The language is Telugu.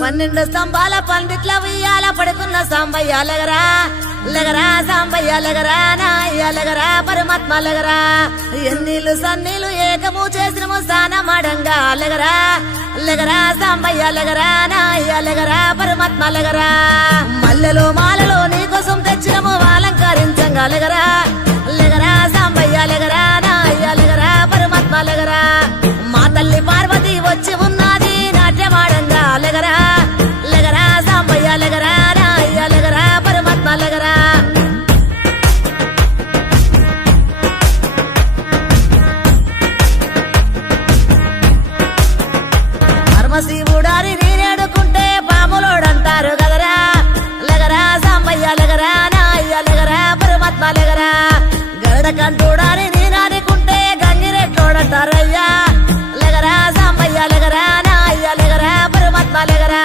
12 స్తంభాల పందిట్ల ఉయ్యాల పడుకున్న సాంబయ్య లగరా లగరా సాంబయ్య లగరా నాయ్య లగరా పరమాత్మ లగరా ఎన్నీళ్ళు సన్నీళ్ళు ఏకము చేసినము స్నానమాడంగా లగరా లగరా సాంబయ్య లగరా నాయ్య లగరా పరమాత్మ లగరా మల్లెలో మాలలో నీకోసం తెచ్చినము అలంకరించంగా లగరా లగరా సాంబయ్య లగరా నాయ్య లగరా పరమాత్మ లగరా మా తల్లి పార్వతి వచ్చి ఉన్నది నాట్యమాడంగా లగరా లగరా సాంబయ్య లగరా నాయ్య లగరా పరమాత్మ లగరా పరమశివుడారి నీరేడుకుంటే పాములోడంటారు గదరా లగరా సాంబయ్య లగరా నాయ్య లగరా పరమాత్మ లగరా గరుడ కంటూడారి నీనాడుకుంటే గంగిరెట్లోడంటారయ్యా లగరా సాంబయ్య లగరా నాయ్య లగరా పరమాత్మ లగరా